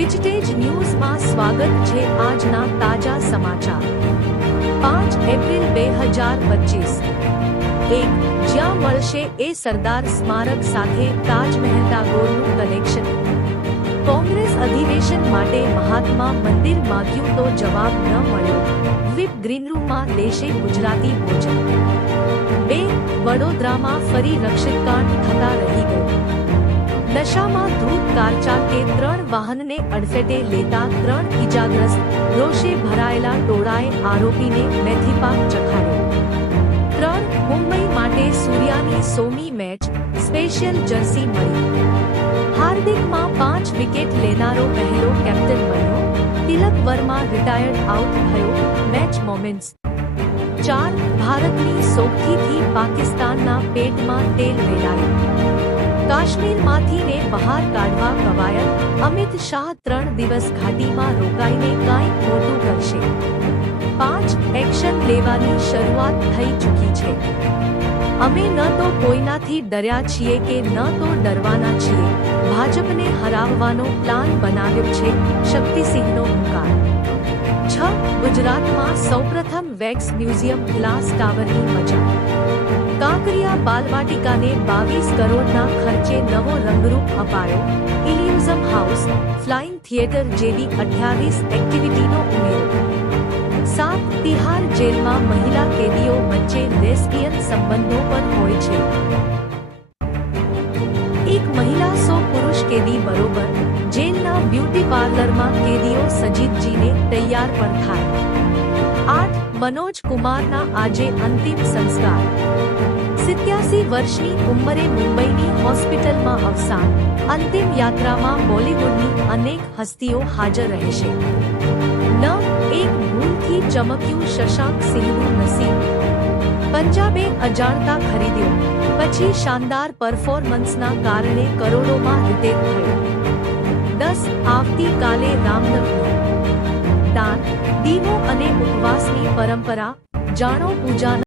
વિજટેજ ન્યૂઝમાં સ્વાગત છે આજના તાજા સમાચાર. પાંચ એપ્રિલ બે હજાર પચીસ. એક, જ્યાં મળશે એ સરદાર સ્મારક સાથે તાજ મહેતા ગોળનું કનેક્શન. કોંગ્રેસ અધિવેશન માટે મહાત્મા મંદિર માગ્યું તો જવાબ ન મળ્યો. વિપ ગ્રીનરૂમમાં દેશે ગુજરાતી ભોજન. બે, વડોદરામાં ફરી રક્ષિતકાંડ થતા રહી ગયો. ધૂત કાર ચાલકે ત્રણ વાહનને અડફેટે લેતા ત્રણ ઇજાગ્રસ્ત રોષે ભરાયેલા ટોળાએ આરોપીને મેથીપાક ચખાડ્યો. ત્રણ મુંબઈ માટે સૂર્યાની સોમી મેચ સ્પેશિયલ જર્સી મળી. હાર્દિકમાં પાંચ વિકેટ લેનારો પહેલો કેપ્ટન બન્યો. તિલક વર્મા રિટાયર્ડ આઉટ થયો મેચ મોમેન્ટ્સ ચાર ભારતની સોગઠીથી પાકિસ્તાનના પેટમાં તેલ વેલાયું કાશ્મીરમાંથી ને બહાર કાઢવા કવાયત. અમિત શાહ ત્રણ દિવસ ઘાટીમાં રોકાઈને કાંઈક મોટું કરશે. પાંચ એક્શન લેવાની શરૂઆત થઈ ચૂકી છે. અમે ન તો કોઈનાથી ડર્યા છીએ કે ન તો ડરવાના છીએ. ભાજપને હરાવવાનો પ્લાન બનાવ્યો છે શક્તિસિંહનો હુંકાર. છ ગુજરાતમાં સૌપ્રથમ વેક્સ મ્યુઝિયમ ગ્લાસ ટાવરની મજા. કાંકરિયા બાલવાટિકાને બાવીસ કરોડના ખર્ચે નવો રંગરૂપ અપાયો. ઇલ્યુઝમ હાઉસ, ફ્લાઇંગ થિયેટર જેવી અઠ્યાવીસ એક્ટિવિટીનો ઉમેરો. સાત તિહાર જેલમાં મહિલા કેદીઓ વચ્ચે લેસ્બિયન સંબંધો પણ હોય છે. એક મહિલા સો પુરુષ કેદી બરોબર. જેલના બ્યુટી પાર્લરમાં કેદીઓ સજીદજીને તૈયાર પણ થાય આઠ મનોજ કુમારના આજે અંતિમ સંસ્કાર સિત્યાસી વર્ષની ઉંમરે મુંબઈની હોસ્પિટલમાં અવસાન અંતિમ યાત્રામાં બોલિવૂડની અનેક હસ્તીઓ હાજર રહેશે નવ એક ભૂલથી ચમક્યું શશાંક સિંહનું નસીબ પંજાબે અજાણતા ખરીદ્યો પછી શાનદાર પરફોર્મન્સના કારણે કરોડોમાં રિટેલ થયો દસ આવતીકાલે રામનવમી દાન દીવો અને ઉપવાસની પરંપરા જાણો પૂજાના